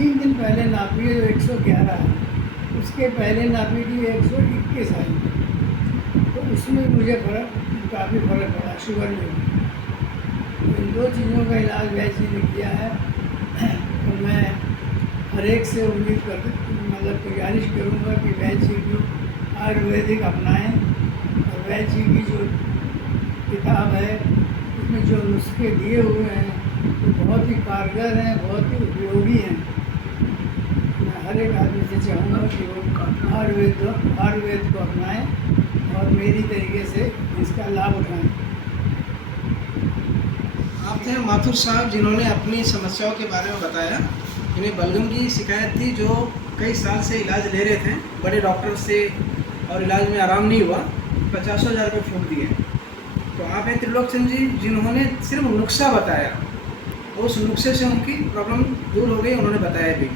3 दिन पहले नापी है 111 है, उसके पहले नापी थी 121 आई, तो उसमें मुझे काफ़ी फ़र्क पड़ा शुगर में। तो इन 2 चीज़ों का इलाज वैद्य जी ने किया है। तो मैं हर एक से उम्मीद मतलब गुजारिश करूँगा कि वैद्य जी की आयुर्वेदिक अपनाएं, और वैद्य जी की जो किताब है उसमें जो नुस्खे दिए हुए हैं वो बहुत ही कारगर हैं, बहुत ही उपयोगी हैं। मैं हर एक आदमी से चाहूँगा कि वो आयुर्वेद को अपनाएं और मेरी तरीके से इसका लाभ उठाएं। आप थे माथुर साहब जिन्होंने अपनी समस्याओं के बारे में बताया। इन्हें बलगम की शिकायत थी, जो कई साल से इलाज ले रहे थे बड़े डॉक्टर से, और इलाज में आराम नहीं हुआ, 50,000 रुपये फूंक दिए। तो आप हैं त्रिलोकचंद जी जिन्होंने सिर्फ नुस्खा बताया, उस नुस्खे से उनकी प्रॉब्लम दूर हो गई, उन्होंने बताया भी।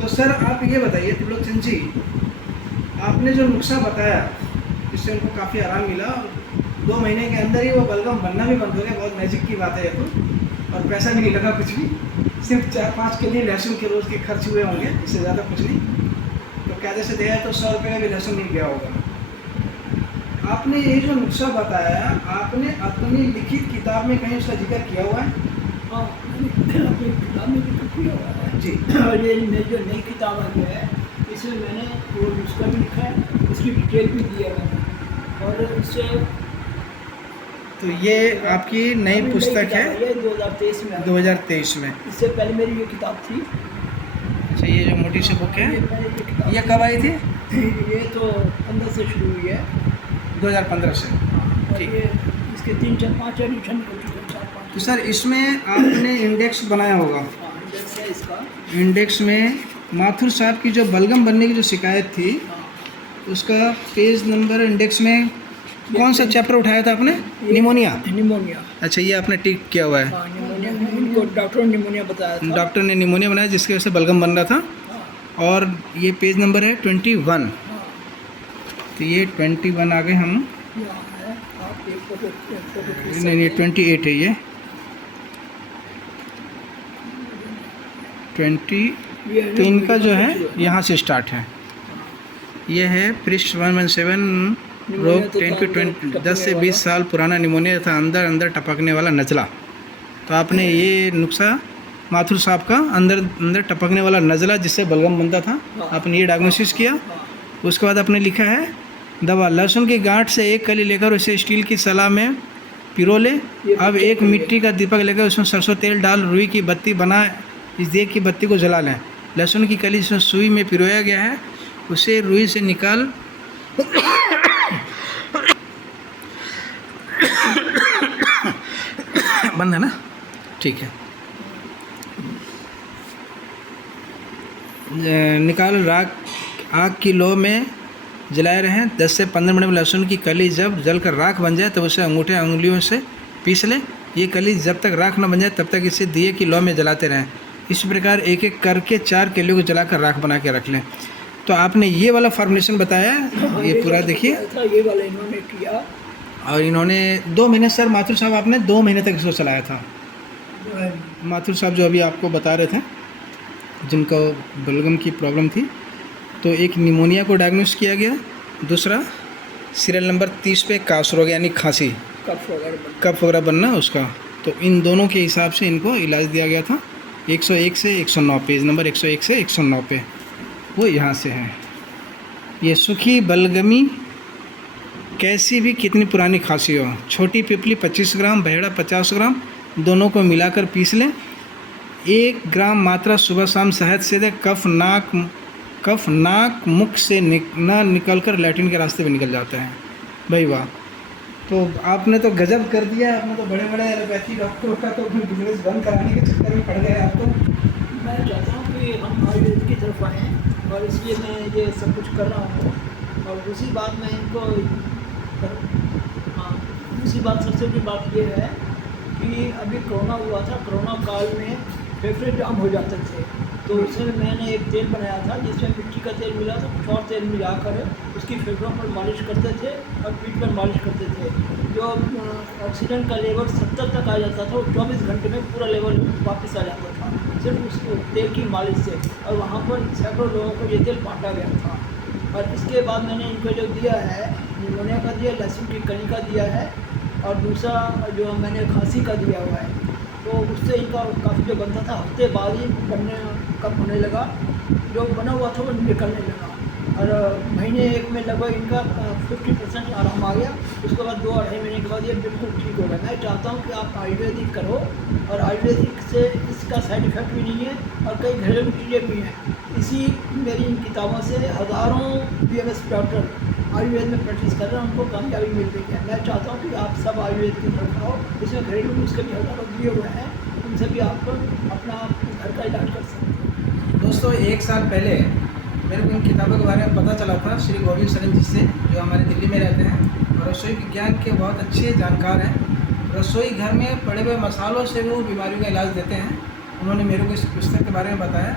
तो सर आप ये बताइए त्रिलोकचंद जी, आपने जो नुस्खा बताया इससे उनको काफ़ी आराम मिला, और 2 महीने के अंदर ही वो बलगम बनना भी बंद हो गया। बहुत मैजिक की बात है ये तो, और पैसा भी नहीं लगा कुछ भी, सिर्फ 4-5 के लिए लहसुन के रोज़ के खर्च हुए होंगे, इससे ज़्यादा कुछ नहीं। तो कैदे से दिया तो 100 रुपये का भी लहसुन नहीं गया होगा। आपने ये जो नुस्खा बताया, आपने अपनी लिखित किताब में कहीं उसका जिक्र किया हुआ है? हाँ, मैंने अपनी किताब में जिक्र किया हुआ है जी। और ये मेरी जो नई किताब है इसमें मैंने वो नुस्खा भी लिखा है, उसकी डिटेल भी दिया है। और इससे तो ये आपकी नई पुस्तक है? ये 2023 में 2023 में। इससे पहले मेरी ये किताब थी। अच्छा, ये जो मोटी सी बुक है ये कब आई थी? ये तो 15 से शुरू हुई है, 2015 से। और ठीक। ये इसके 3-4-5 एडिशन हो चुके हैं, 4-5। तो सर इसमें आपने इंडेक्स बनाया होगा। हाँ, इंडेक्स है इसका। इंडेक्स में माथुर साहब की जो बलगम बनने की जो शिकायत थी, हाँ, उसका पेज नंबर इंडेक्स में कौन सा चैप्टर उठाया था आपने? निमोनिया। निमोनिया। अच्छा, ये आपने टिक किया हुआ है। हाँ, निमोनिया, इनको डॉक्टर ने निमोनिया बताया था। डॉक्टर ने निमोनिया बनाया जिसकी वजह से बलगम बन रहा था, हाँ, और ये पेज नंबर है 21। हाँ, तो ये 21 आ गए हम। यहाँ है, आप एक फोटो खींच नहीं, ये सकते हैं। 28 है। ये 23 का जो है यहाँ से स्टार्ट है। ये है पृष्ठ 117, रोग 10 to 20, 10 से 20 साल पुराना निमोनिया था, अंदर अंदर टपकने वाला नज़ला। तो आपने ये नुस्खा माथुर साहब का अंदर अंदर टपकने वाला नज़ला जिससे बलगम बनता था, आपने ये डायग्नोसिस किया। उसके बाद आपने लिखा है दवा, लहसुन की गांठ से एक कली लेकर उसे स्टील की सलाह में पिरो ले। अब एक मिट्टी का दीपक लेकर उसमें सरसों तेल डाल रुई की बत्ती बना इस दिए की बत्ती को जला लें। लहसुन की कली जिसमें सुई में पिरोया गया है उसे रुई से निकाल बंद है ना? ठीक है। निकाल राख आग की लो में जलाए रहें। 10 से 15 मिनट में लहसुन की कली जब जलकर राख बन जाए तब उसे अंगूठे उंगलियों से पीस लें। ये कली जब तक राख न बन जाए तब तक इसे दिए की लो में जलाते रहें। इस प्रकार एक एक करके 4 कलियों को जलाकर राख बना के रख लें। तो आपने ये वाला फॉर्मुलेशन बताया, ये पूरा देखिए। ये वाला इन्होंने किया, और इन्होंने 2 महीने, सर माथुर साहब आपने 2 महीने तक इसको चलाया था। माथुर साहब जो अभी आपको बता रहे थे जिनको बलगम की प्रॉब्लम थी, तो एक निमोनिया को डायग्नोस किया गया, दूसरा सीरियल नंबर 30 पे कास रोग यानी खांसी, कफ वगैरह बनना उसका। तो इन दोनों के हिसाब से इनको इलाज दिया गया था। 101 से 109, पेज नंबर 101 से 109 पे वो यहाँ से है। ये सूखी बलगमी कैसी भी कितनी पुरानी खांसी हो, छोटी पिपली 25 ग्राम, बहेड़ा 50 ग्राम, दोनों को मिलाकर पीस लें। 1 ग्राम मात्रा सुबह शाम शहद से दे। कफ नाक मुख से ना निकल कर लैट्रिन के रास्ते पे निकल जाता है। भाई वाह, तो आपने तो गजब कर दिया। आपने तो बड़े बड़े एलोपैथी डॉक्टरों का तो बिजनेस बंद कराने के चक्कर में पड़ गए आप तो। मैं चाहता हूँ कि हम आयुर्वेद की तरफ आएँ, और इसलिए मैं ये सब कुछ कर रहा हूँ। और दूसरी बात मैं इनको हाँ, दूसरी बात सबसे बड़ी बात ये है कि अभी कोरोना हुआ था, कोरोना काल में फेफड़े जाम हो जाते थे, तो उसमें मैंने एक तेल बनाया था जिसमें मिट्टी का तेल मिला था, कुछ और तेल मिलाकर उसकी फेफड़ों पर मालिश करते थे और पीठ पर मालिश करते थे। जो ऑक्सीजन का लेवल 70 तक आ जाता था, वो 24 घंटे में पूरा लेवल वापस आ जाता था। सिर्फ उस तेल की मालिश से, और वहाँ पर सैकड़ों लोगों को ये तेल बांटा गया था। और इसके बाद मैंने इनको जो दिया है, निमोनिया का दिया, लहसुन की कली का दिया है, और दूसरा जो मैंने खांसी का दिया हुआ है। तो उससे इनका काफ़ी जो बनता था हफ्ते बाद ही बनने कम होने लगा, जो बना हुआ था वो निकलने लगा, और महीने एक में लगभग इनका 50% आराम आ गया। उसके बाद 2-2.5 महीने के बाद ये बिल्कुल ठीक हो गया। मैं चाहता हूँ कि आप आयुर्वेदिक करो, और आयुर्वेदिक से इसका साइड इफ़ेक्ट भी नहीं है, और कई घरेलू चीज़ें भी हैं। इसी मेरी इन किताबों से हज़ारों BMS डॉक्टर आयुर्वेद में प्रैक्टिस कर रहे हैं, उनको कामयाबी मिल गई है। मैं चाहता हूँ कि आप सब आयुर्वेद की तरफ आओ। इसमें घरेलू नुस्खे भी हज़ारों दिए हुए हैं, उनसे भी आप अपना घर का इलाज कर सकते हैं। दोस्तों 1 साल पहले मेरे को इन किताबों के बारे में पता चला था श्री गोविंद शरण जी से, जो हमारे दिल्ली में रहते हैं और रसोई विज्ञान के बहुत अच्छे जानकार हैं। रसोई घर में पड़े हुए मसालों से वो बीमारियों का इलाज देते हैं। उन्होंने मेरे को इस पुस्तक के बारे में बताया।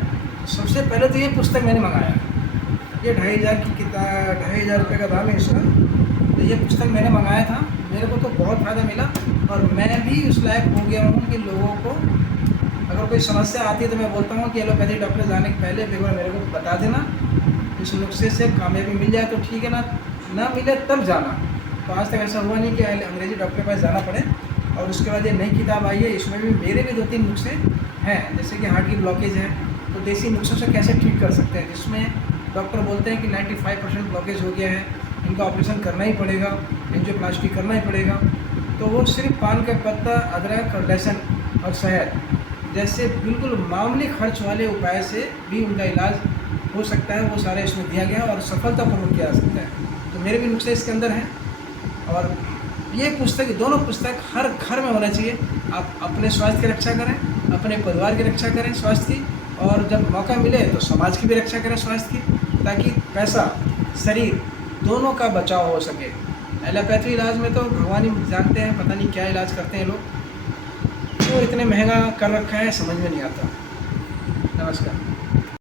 सबसे पहले तो ये पुस्तक मैंने मंगाया, ये 2500 की किताब, 2500 रुपये का दाम है इसका। तो ये पुस्तक मैंने मंगाया था, मेरे को तो बहुत फ़ायदा मिला, और मैं भी उस लायक हो गया हूँ कि लोगों को अगर कोई समस्या आती है तो मैं बोलता हूँ कि एलोपैथिक डॉक्टर जाने के पहले एक बार मेरे को बता देना, इस नुस्खे से कामयाबी मिल जाए तो ठीक है, ना मिले तब जाना। तो आज तक ऐसा हुआ नहीं कि अंग्रेजी डॉक्टर के पास जाना पड़े। और उसके बाद ये नई किताब आई है, इसमें भी मेरे भी 2-3 नुस्खे हैं, जैसे कि हार्ट की ब्लॉकेज है तो देसी नुस्खों से कैसे ठीक कर सकते हैं, जिसमें डॉक्टर बोलते हैं कि 95% ब्लॉकेज हो गया है, इनका ऑपरेशन करना ही पड़ेगा, एंजियोप्लास्टी करना ही पड़ेगा। तो वो सिर्फ पान का पत्ता, अदरक और लहसुन और शहद जैसे बिल्कुल मामूली खर्च वाले उपाय से भी उनका इलाज हो सकता है। वो सारे इसमें दिया गया और सफलतापूर्वक किया जा सकता है। तो मेरे भी नुस्खे इसके अंदर हैं, और ये पुस्तक, दोनों पुस्तक हर घर में होना चाहिए। आप अपने स्वास्थ्य की रक्षा करें, अपने परिवार की रक्षा करें स्वास्थ्य की, और जब मौका मिले तो समाज की भी रक्षा करें स्वास्थ्य की, ताकि पैसा शरीर दोनों का बचाव हो सके। एलोपैथी इलाज में तो भगवान ही जानते हैं, पता नहीं क्या इलाज करते हैं लोग, तो इतने महंगा कर रखा है, समझ में नहीं आता। नमस्कार।